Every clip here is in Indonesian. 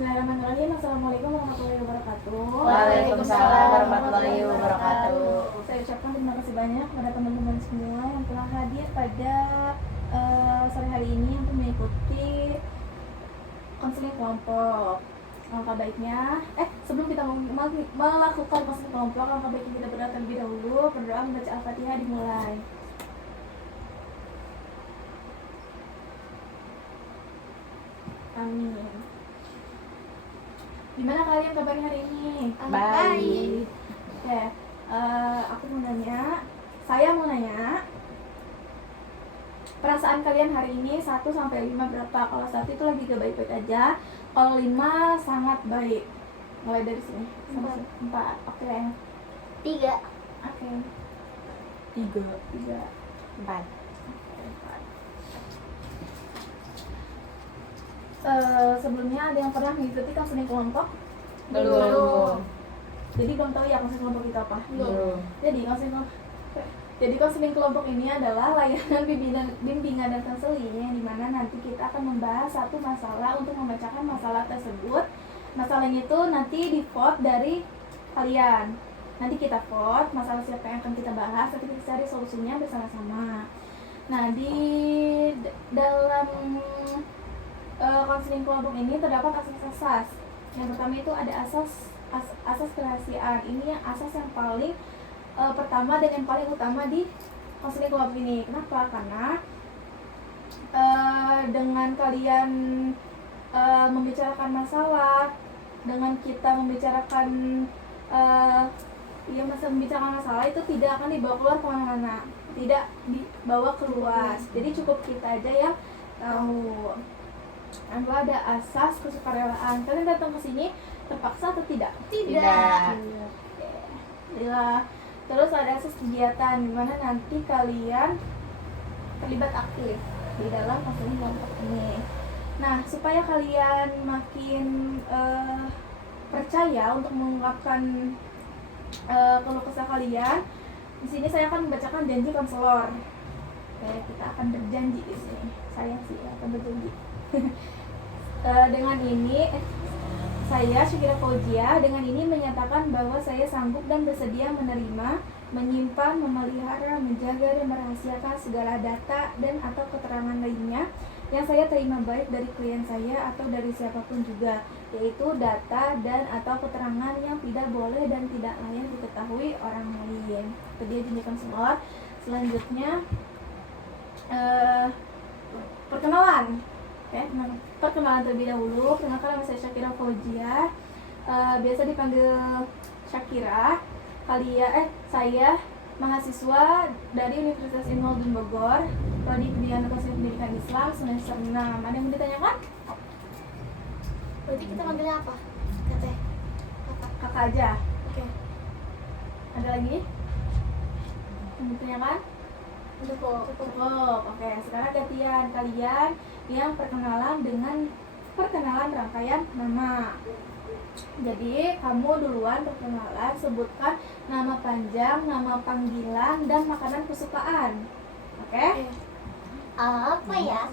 Bismillahirrahmanirrahim. Assalamualaikum warahmatullahi wabarakatuh. Waalaikumsalam warahmatullahi wabarakatuh. Saya ucapkan terima kasih banyak kepada teman-teman semua yang telah hadir pada sore hari ini untuk mengikuti konseling kelompok. Alangkah baiknya, sebelum kita melakukan konseling kelompok, alangkah baiknya kita berdoa terlebih dahulu. Berdoa membaca Al-Fatihah dimulai. Amin. Gimana kalian kabarnya hari ini? Baik. Oke, saya mau nanya, perasaan kalian hari ini 1 sampai 5 berapa? Kalau 1 itu lagi gak baik-baik aja, kalau 5 sangat baik. Mulai dari sini. 4. Oke. 3. Oke. 3. 4. Sebelumnya ada yang pernah mengikuti konseling kelompok? Belum. Jadi belum tahu ya konseling kelompok itu apa? Belum. Jadi konseling kelompok ini adalah layanan bimbingan dan konseling yang dimana nanti kita akan membahas satu masalah untuk membacakan masalah tersebut. Masalahnya itu nanti di vote dari kalian. Nanti kita vote masalah siapa yang akan kita bahas, nanti kita cari solusinya bersama-sama. Nah, di dalam konseling kelompok ini terdapat asas-asas. Yang pertama itu ada asas kerahasiaan. Ini yang asas yang paling pertama dan yang paling utama di konseling kelompok ini. Kenapa? Karena dengan kalian membicarakan masalah, dengan kita membicarakan membicarakan masalah itu tidak akan dibawa keluar kemana-mana, tidak dibawa keluar. Jadi cukup kita aja yang tahu. Adalah ada asas kesukarelaan. Kalian datang ke sini terpaksa atau tidak? Tidak. Terus ada asas kegiatan, dimana nanti kalian terlibat aktif di dalam konseling kelompok ini. Nah, supaya kalian makin percaya untuk mengungkapkan keluh kesah kalian, di sini saya akan membacakan janji konselor. Oke, kita akan berjanji di sini. Saya sih akan berjanji. Dengan ini saya Syukira Fauzia dengan ini menyatakan bahwa saya sanggup dan bersedia menerima, menyimpan, memelihara, menjaga dan merahasiakan segala data dan atau keterangan lainnya yang saya terima baik dari klien saya atau dari siapapun juga, yaitu data dan atau keterangan yang tidak boleh dan tidak layak diketahui orang lain. Itu dia janji konselor. Selanjutnya perkenalan. Perkenalan terlebih dahulu. Perkenalkan, nama saya Syakira Fauzia, biasa dipanggil Syakira. Saya mahasiswa dari Universitas Ilmu Udin Bogor, prodi Pendidikan Islam semester 6. Ada yang mau ditanyakan? Berarti kita manggilnya apa? Teteh. Kakak aja. Oke. Ada lagi? Yang ditanyakan? Cukup. Oke, sekarang gantian kalian yang perkenalan dengan perkenalan rangkaian nama. Jadi kamu duluan perkenalan, sebutkan nama panjang, nama panggilan, dan makanan kesukaan. Oke? Apa ya?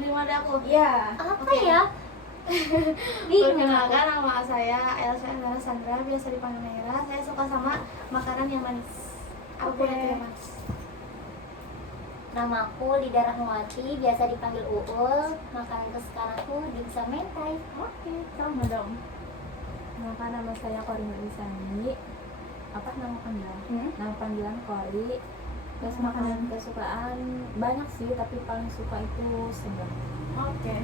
Di mana aku? Iya. Apa ya? Perkenalkan, nama saya Elsa Endara Sandra, biasa dipanggil Naira. Saya suka sama makanan yang manis. Apa itu ya, Mas? Nama aku Lida Rahmawati, biasa dipanggil Uul. Makanan kesukaanku dimsum mentai. Oke, sama dong. Nama saya Kori Isani. Apa nama panggilan? Nama panggilan Kori. Terus makanan kesukaan banyak sih, tapi paling suka itu seblak. Oke.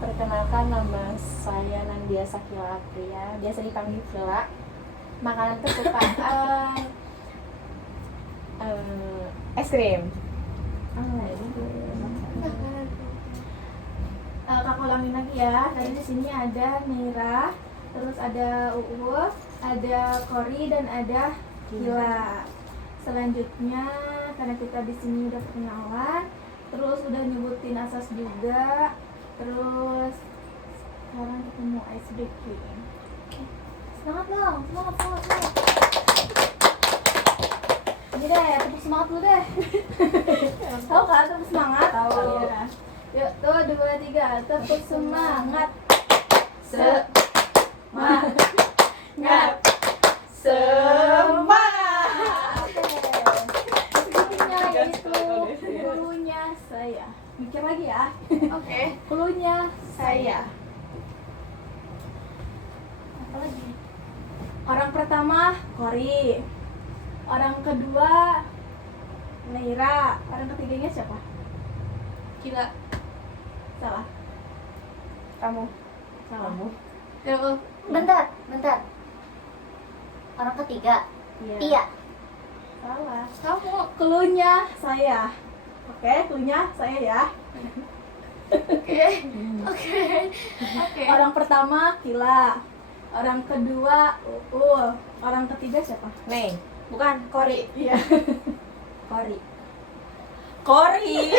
Perkenalkan, nama saya Nandia Sakila Apria, biasa dipanggil Vila. Makanan kesukaan es krim. Kak ulangin lagi ya. Tadi di sini ada Mira, terus ada Uul, ada Kori, dan ada Gila. Selanjutnya karena kita di sini udah perkenalan, terus udah nyebutin asas juga, terus sekarang kita mau ice breaking. Semangat dong, semangat. Ini deh, tepuk semangat dulu deh. Tahu kan tepuk semangat? Tahu. Ya. Yuk, tuh 2, 3, tepuk semangat. pertama Kori, orang kedua Naira, orang ketiganya siapa? Gila. Salah. Kamu. Salah. Ya, Bentar. Orang ketiga, Iya. Tia. Salah. kamu. Cluenya saya. Oke, cluenya saya ya. Oke. Orang pertama Kila, orang kedua Uul, orang ketiga siapa? Mei. Bukan, Kori. Iya. Kori. Kori.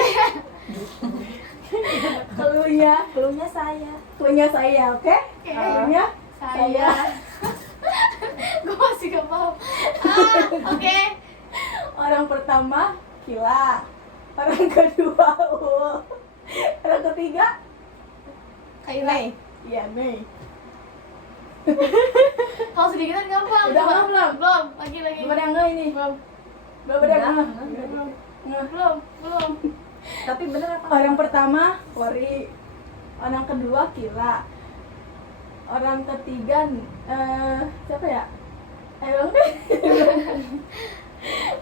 Cluenya saya. Cluenya saya, oke? Cluenya Saya. Gue masih gak paham. Oke. Orang pertama Kila, orang kedua Uul, orang ketiga Kaila. Iya, Mei. Kalau sedikitan gampang. Udah, Coba. belum? Belum. Lagi. Belum ada nge ini. Belum ada Udah, nge. belum. Nge. Belum. Tapi bener apa? Orang pertama Kori, orang kedua Kila, orang ketiga siapa ya? Bang deh.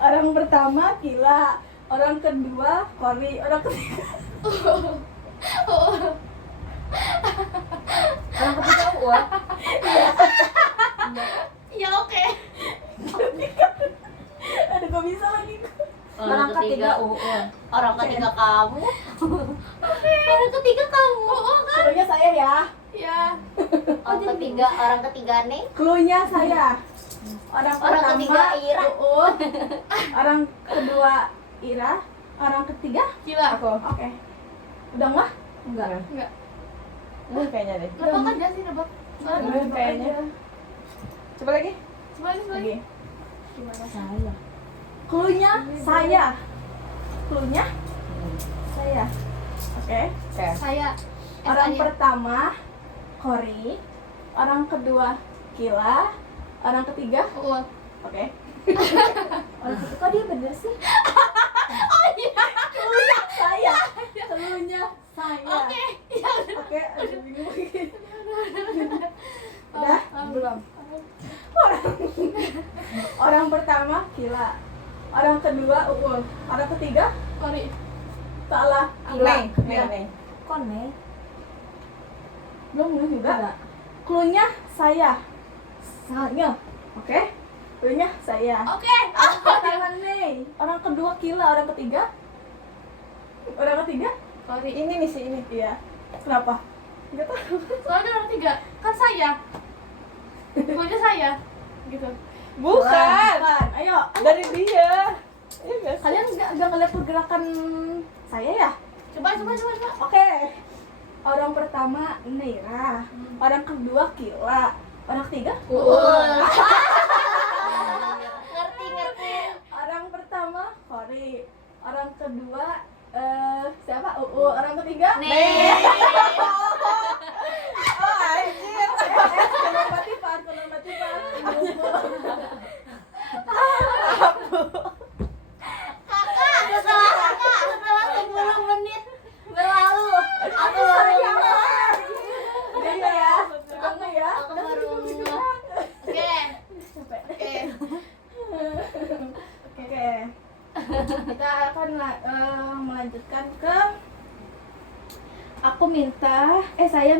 Orang pertama Kila, orang kedua Kori, orang ketiga Orang ketiga Uwa. Ya oke. aduh kok bisa lagi. Orang ketiga Uwa. Orang ketiga kamu. Orang ketiga kamu. Cluenya saya ya. Ya. Orang ketiga Neng. Cluenya saya. Orang pertama ketiga Ira. Uul, orang kedua Ira, orang ketiga Gila. aku. Oke. Udah nggak? Enggak. Enggak. Ini kayaknya deh. Nebak aja sih nebak. Soalnya Udah, kayaknya. Coba lagi. Coba lagi. Lagi. Gimana? Saya. Cluenya saya. Cluenya saya. Oke. Oke. Saya. Orang S-nya. pertama Kori, orang kedua Kila, orang ketiga Uul. oke. Orang ketiga kok dia bener sih? Cluenya saya. Cluenya saya. Oke. Ya udah. Oke, aduh bingung lagi. Udah? Belum. Orang pertama Kila, orang kedua Uul, orang ketiga Kori. salah. Mei. Iya. Mei. Kon Mei. Belum juga. Enggak. Cluenya saya. Saya. Oke? Cluenya saya. Oke. Orang pertama Mei, orang kedua Kila, orang ketiga Kori. Ini nih si ini. iya. Kenapa? Enggak tahu. Soalnya orang tiga. Kan saya. Pokoknya saya. Gitu. Bukan. Ayo. Dari dia. Iya guys. Kalian nggak ngeliat pergerakan saya ya? Coba. Oke. Orang pertama Naira, orang kedua Kila, orang ketiga Uul. Ngerti. orang pertama Kori, orang kedua siapa? Orang ketiga Neng. Oh anjir. Konotatifan. Setelah 10 menit berlalu, aku Sayang baru banget. Udah nggak ya? Udah nggak ya? Aku baru Oke. Capek. Oke. Oke. Kita akan melanjutkan ke saya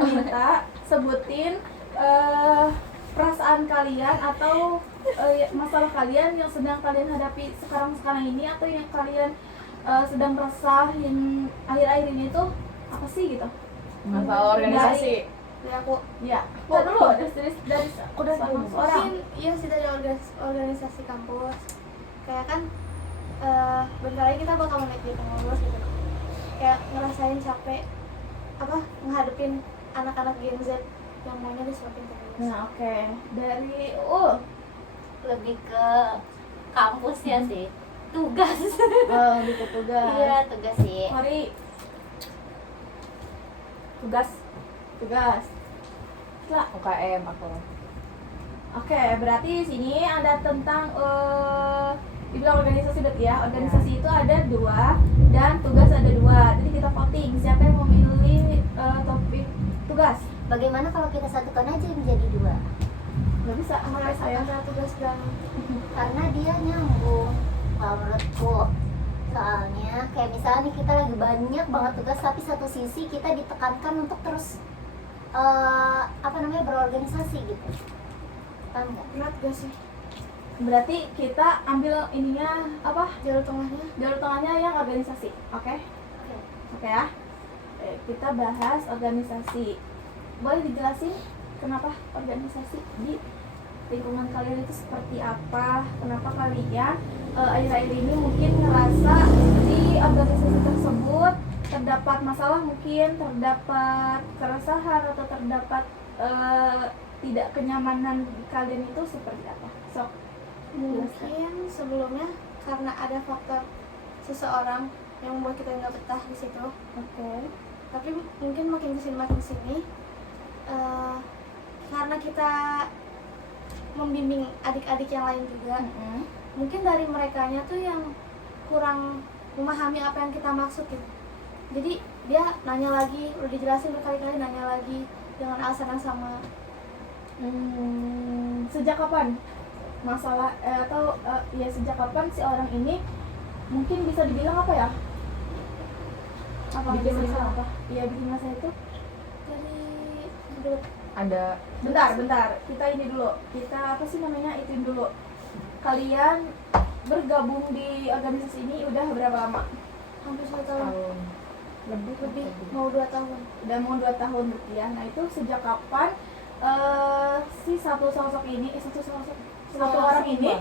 minta sebutin perasaan kalian atau masalah kalian yang sedang kalian hadapi sekarang ini atau yang kalian sedang rasain akhir-akhir ini tuh apa sih gitu? Masalah organisasi. Dari aku. Ya, kita dulu dari aku dan orang. Mungkin iya sih dari organisasi kampus. Kayak kan bentar lagi kita bakal naik di pengurus gitu. Kayak ngerasain capek ngadepin anak-anak Gen Z yang maunya disuapin terus. Nah, oke. Dari lebih ke kampusnya sih. Tugas. lebih ke tugas. Iya, tugas sih. Mari tugas. Lah, UKM aku. oke, berarti di sini ada tentang dibilang organisasi berarti ya. Organisasi itu ada 2 dan tugas ada 2. Jadi kita voting siapa yang memilih topik tugas. Bagaimana kalau kita satukan aja menjadi 2? nggak bisa pakai saya. antara tugas dan Karena dia nyambung kalau menurutku. Soalnya kayak misalnya nih kita lagi banyak banget tugas, tapi satu sisi kita ditekankan untuk terus berorganisasi gitu. Paham nggak? berat gak sih Berarti kita ambil ininya apa? jalur tengahnya? Jalur tengahnya yang organisasi. Oke? Oke. Oke ya. Kita bahas organisasi. Boleh dijelasin kenapa organisasi di lingkungan kalian itu seperti apa? Kenapa kalian akhir-akhir ini mungkin ngerasa di organisasi tersebut terdapat masalah, mungkin terdapat keresahan atau terdapat tidak kenyamanan kalian itu seperti apa? Sok. Mungkin sebelumnya karena ada faktor seseorang yang membuat kita nggak betah di situ. Oke. Tapi mungkin makin kesini karena kita membimbing adik-adik yang lain juga, mungkin dari merekanya tuh yang kurang memahami apa yang kita maksud gitu. Jadi dia nanya lagi, udah dijelasin berkali-kali, nanya lagi dengan alasan yang sama. Sejak kapan masalah ya sejak kapan si orang ini mungkin bisa dibilang apa ya? Apa Bikin bisa dibilang masalah. apa? Iya, bikin masalah itu. Dari dulu Ada Bentar. Kita ini dulu. Kita apa sih namanya? Ituin dulu. Kalian bergabung di organisasi ini udah berapa lama? hampir 1 tahun, tahun lebih mau 2 tahun. Udah mau 2 tahun berarti ya. Nah, itu sejak kapan si satu orang ini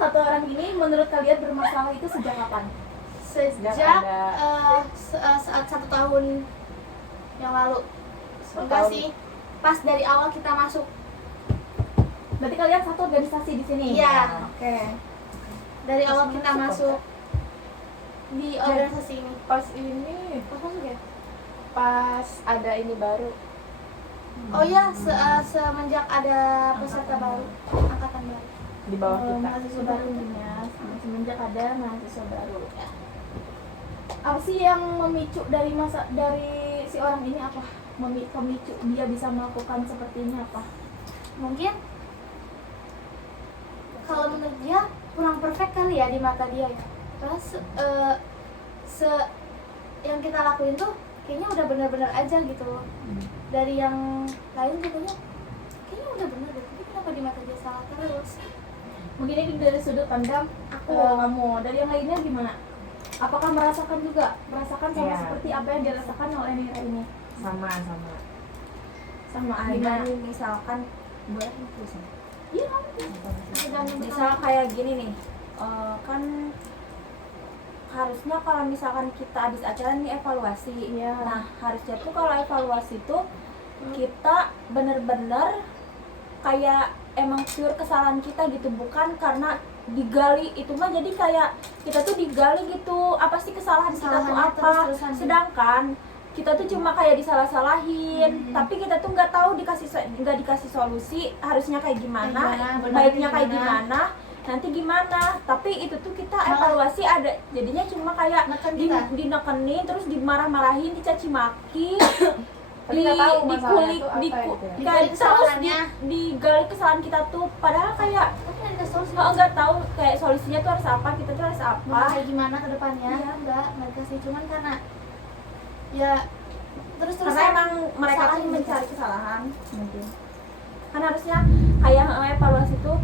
satu orang ini menurut kalian bermasalah itu sejak kapan? Sejak ada- saat 1 tahun yang lalu. Enggak tahun. sih, pas dari awal kita masuk. Berarti kalian satu organisasi di sini? Iya. Oke. Dari awal Pas kita masuk masuk di organisasi ini. pas ini Pas masuk ya? pas ada ini baru Oh iya, semenjak ada peserta baru, angkatan baru. di bawah kita. Mahasiswa baru ya, semenjak ada mahasiswa baru. Apa sih yang memicu dari si orang ini apa? Pemicu dia bisa melakukan seperti ini apa? Mungkin kalau menurut dia kurang perfect kali ya di mata dia ya. Terus yang kita lakuin tuh kayaknya udah benar-benar aja gitu. Dari yang lain katanya kayaknya udah benar deh, tapi kenapa di mata dia salah terus? Mungkin ini dari sudut pandang Aku. kamu. Dari yang lainnya gimana? Apakah merasakan sama Iya. seperti apa yang dirasakan oleh Nira ini? sama Sama gimana ada. nih, misalkan boleh terus ya? Iya, Misal kayak gini nih, kan harusnya kalau misalkan kita habis acara nih evaluasi. Iya. Nah, harusnya tuh kalau evaluasi tuh kita bener-bener kayak emang pure kesalahan kita gitu, bukan karena digali itu mah. Jadi kayak kita tuh digali gitu, apa sih kesalahan kita tuh Kesalahannya apa. terus-terusan. Sedangkan kita tuh cuma kayak disalah-salahin, tapi kita tuh nggak tahu nggak dikasih solusi harusnya kayak gimana, Benernya baiknya kayak gimana. gimana, nanti gimana. Tapi itu tuh kita Malah evaluasi ada jadinya cuma kayak neken kita. dinekenin, terus dimarah-marahin, dicaci maki, Tapi nggak tahu masalahnya tuh apa kayak Digali terus kesalahannya. digali kesalahan kita tuh, padahal kayak Tapi nggak dikasih solusi. nggak tahu kayak solusinya tuh harus apa, kita tuh harus apa. Mau kayak gimana ke depannya? Iya. Enggak dikasih, cuman karena ya terus-terusan Karena emang mereka tuh salahin mencari kesalahan mungkin. Kan harusnya kayak evaluasi tuh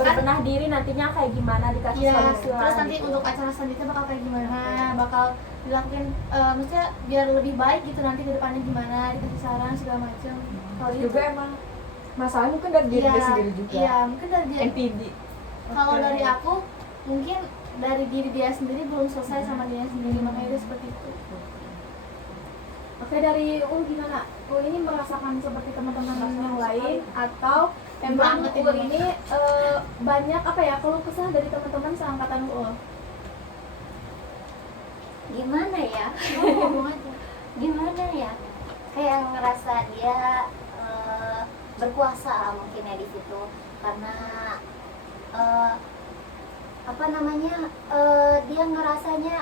berbenah diri nantinya kayak gimana, dikasih Iya, solusi lah terus nanti gitu. untuk acara selanjutnya bakal kayak gimana, bakal dilakukan maksudnya biar lebih baik gitu nanti ke depannya gimana, dikasih saran segala macam. Kalau itu juga emang masalahnya mungkin dari diri iya, dia sendiri juga. Iya, mungkin dari dia. NPD. Kalau Oke. dari aku mungkin dari diri dia sendiri belum selesai sama dia sendiri, makanya dia seperti itu. Oke, dari gimana? Ini merasakan seperti teman-teman yang lain atau emang Banget ini. ini banyak apa ya keluh kesah dari teman-teman seangkatan Gimana ya? Ngomong aja. Gimana ya? Kayak ngerasa dia berkuasa lah mungkin ya di situ, karena apa namanya, dia ngerasanya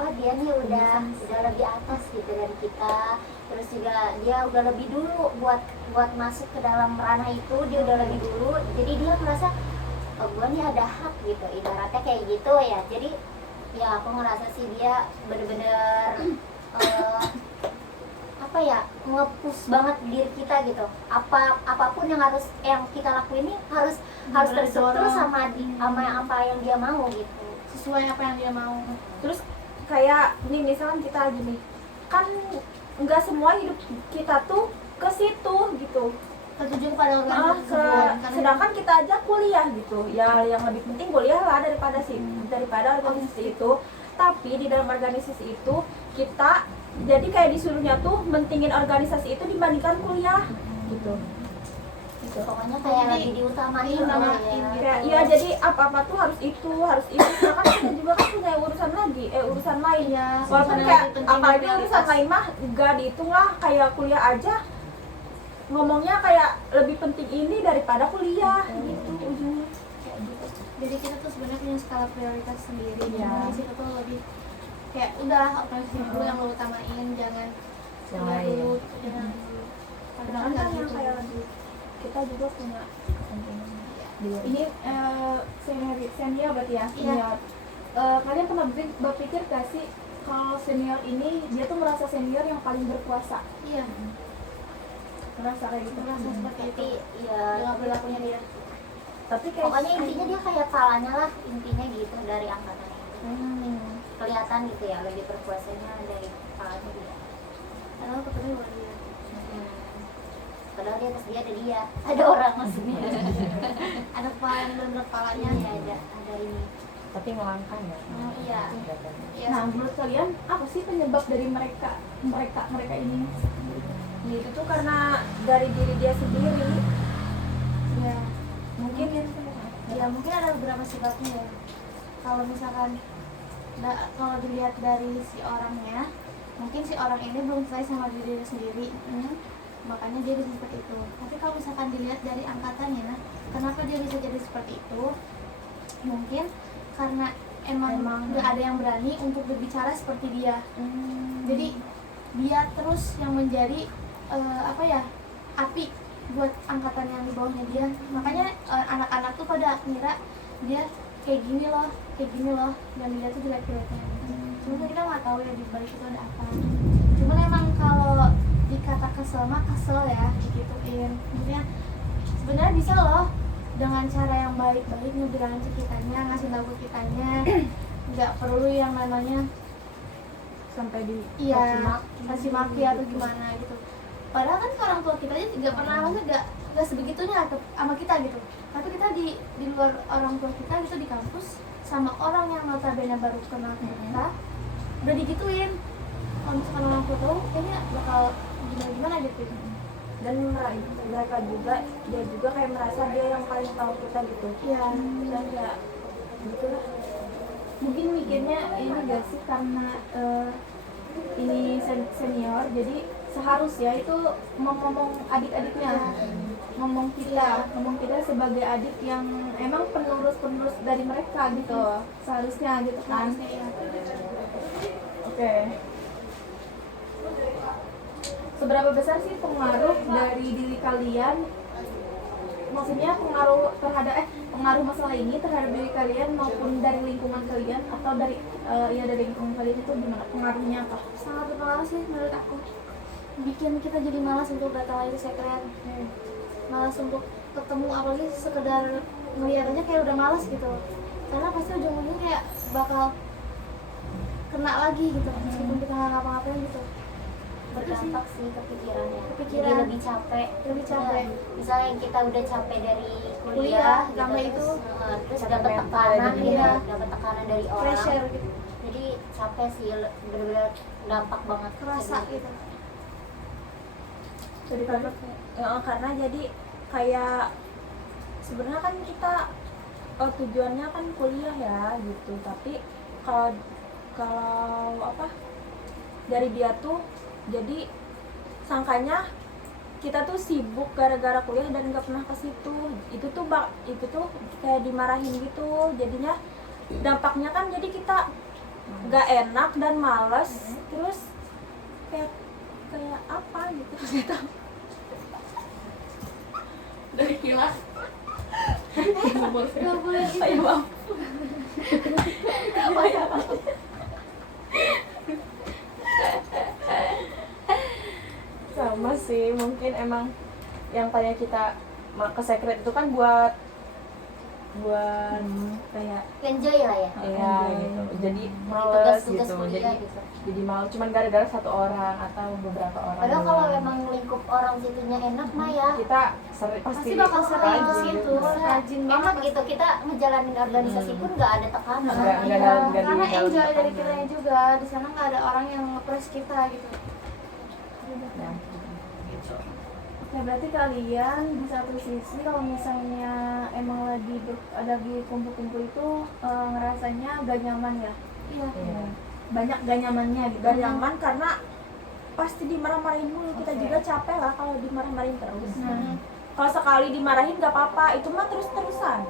oh dia nih udah lebih atas gitu dari kita, terus juga dia udah lebih dulu buat masuk ke dalam ranah itu, dia udah lebih dulu, jadi dia merasa oh gue nih ada hak gitu, ibaratnya kayak gitu ya. Jadi ya aku ngerasa sih dia bener-bener apa ya, nge-push banget diri kita gitu. Apapun yang kita lakuin ini harus terstruktur sama apa yang dia mau gitu, sesuai apa yang dia mau. Terus kayak nih misalkan kita gini kan, nggak semua hidup kita tuh ke situ gitu. Tertuju kepada organisasi tersebut. Karena Sedangkan kita aja kuliah gitu ya, yang lebih penting kuliah lah daripada organisasi itu. Tapi di dalam organisasi itu kita jadi kayak disuruhnya tuh mentingin organisasi itu dibandingkan kuliah gitu. pokoknya kayak Jadi, lebih diutamain diutamain ya. gitu. Ya jadi apa-apa tuh harus itu. Sedangkan kita juga kan punya urusan lain. Iya, Walaupun sebenarnya kayak lebih penting apalagi prioritas. urusan lain mah gak dihitung lah, kayak kuliah aja ngomongnya kayak lebih penting ini daripada kuliah gitu ujungnya. Kayak gitu. Jadi kita tuh sebenarnya punya skala prioritas sendiri. Iya. Jadi situ tuh lebih kayak udah organisasi dulu yang lo utamain, jangan Yang kuliah lain. dulu, jangan dulu. Padahal Sedangkan nggak kan yang gitu. kayak lebih kita juga punya kepentingan. Iya. Ini senior berarti ya? Iya. Senior. Kalian pernah berpikir gak sih kalau senior ini dia tuh merasa senior yang paling berkuasa? Iya, Merasa kayak gitu? merasa seperti itu. Tapi ya Dengan perilakunya dia. Tapi kayak pokoknya intinya dia kayak palanya lah, intinya gitu dari angkatan ini. Kelihatan gitu ya, lebih berkuasanya dari palanya dia. Padahal ketemu bukan dia. Padahal di atas dia ada orang maksudnya. Ada kepala yang benar kepalanya. Iya, ada ini. Tapi melangkah ya. Oh, iya. Iya. Nah, menurut kalian apa sih penyebab dari mereka ini? Ya, itu tuh karena dari diri dia sendiri. Iya. Mungkin Ya mungkin ada beberapa sebabnya ya. Kalau misalkan kalau dilihat dari si orangnya, mungkin si orang ini belum selesai sama dirinya sendiri, makanya dia bisa seperti itu. Tapi kalau misalkan dilihat dari angkatannya, kenapa dia bisa jadi seperti itu? Mungkin karena emang nggak ada yang berani untuk berbicara seperti dia. Jadi dia terus yang menjadi api buat angkatan yang di bawahnya dia. Makanya anak-anak tuh pada ngira dia kayak gini loh, dan dia tuh jelek-jeleknya. Cuma kita nggak tahu ya di balik itu ada apa. Cuman emang kalau dikata kesel mah kesel ya, digituin. Maksudnya sebenarnya bisa loh dengan cara yang baik-baik ngebilangin ke kitanya, ngasih tahu ke kitanya. Nggak perlu yang namanya sampai di kasih maki atau gimana gitu. Padahal kan orang tua kita aja tidak pernah, maksudnya nggak sebegitunya sama kita gitu. Tapi kita di luar orang tua kita gitu, di kampus sama orang yang notabene baru kenal kita udah digituin. Kalau misalkan orang tua tahu kayaknya bakal gimana gitu. dan mereka juga dia juga kayak merasa dia yang paling tahu kita gitu. Iya. Dan ya gitulah. Mungkin mikirnya ini gak sih karena ini senior, jadi seharusnya itu ngomong adik-adiknya, ngomong kita sebagai adik yang emang penerus dari mereka gitu, seharusnya gitu kan. Oke. Seberapa besar sih pengaruh dari diri kalian, maksudnya pengaruh masalah ini terhadap diri kalian maupun dari lingkungan kalian, atau dari dari lingkungan kalian itu gimana pengaruhnya apa? Sangat berpengaruh sih menurut aku. Bikin kita jadi malas untuk datang lagi ke sekret, malas untuk ketemu, apalagi sekedar melihat aja kayak udah malas gitu. Karena pasti ujung-ujungnya kayak bakal kena lagi gitu, meskipun kita nggak ngapa-ngapain gitu. Berdampak sih ke pikirannya. Kepikiran. Jadi lebih capek. capek. Ya, misalnya kita udah capek dari Kuliah, kuliah lama itu. terus Capek dapat mental tekanan gitu ya, ya. dapat tekanan dari orang. Pressure gitu, Jadi capek sih, benar-benar dampak banget. kerasa gitu. Jadi karena jadi kayak sebenarnya kan kita tujuannya kan kuliah ya gitu, tapi kalau apa dari dia tuh jadi sangkanya kita tuh sibuk gara-gara kuliah dan nggak pernah ke situ. Itu tuh kayak dimarahin gitu, jadinya dampaknya kan jadi kita nggak enak dan males, terus kayak apa gitu nggak tahu. Dari kilas Nggak boleh gitu. saya maaf. Sama sih, mungkin emang yang tanya kita ke secret itu kan buat Kayak enjoy lah ya. ya gitu. Jadi males Tugas-tugas gitu. kuliah gitu. Jadi malu cuman gara-gara satu orang atau beberapa orang. Padahal kalau doang. memang lingkup orang situnya enak mah ya kita pasti Pasti bakal sering ke rajin situ, rajin enak banget. gitu, kita ngejalanin organisasi pun nggak ada tekanan. Nggak Iya, dalam- nggak karena di dalam enjoy dari tekanan. kitanya juga. Di sana nggak ada orang yang nge-press kita gitu. Ya. Nah, berarti kalian di satu sisi kalau misalnya emang ada di kumpul-kumpul itu ngerasanya gak nyaman ya. Iya. Iya. Banyak gak nyamannya gitu. Gak nyaman karena pasti dimarah-marahin mulu. Kita juga capek lah kalau dimarah-marahin terus. Nah, Kalau sekali dimarahin gak apa-apa, itu mah terus-terusan.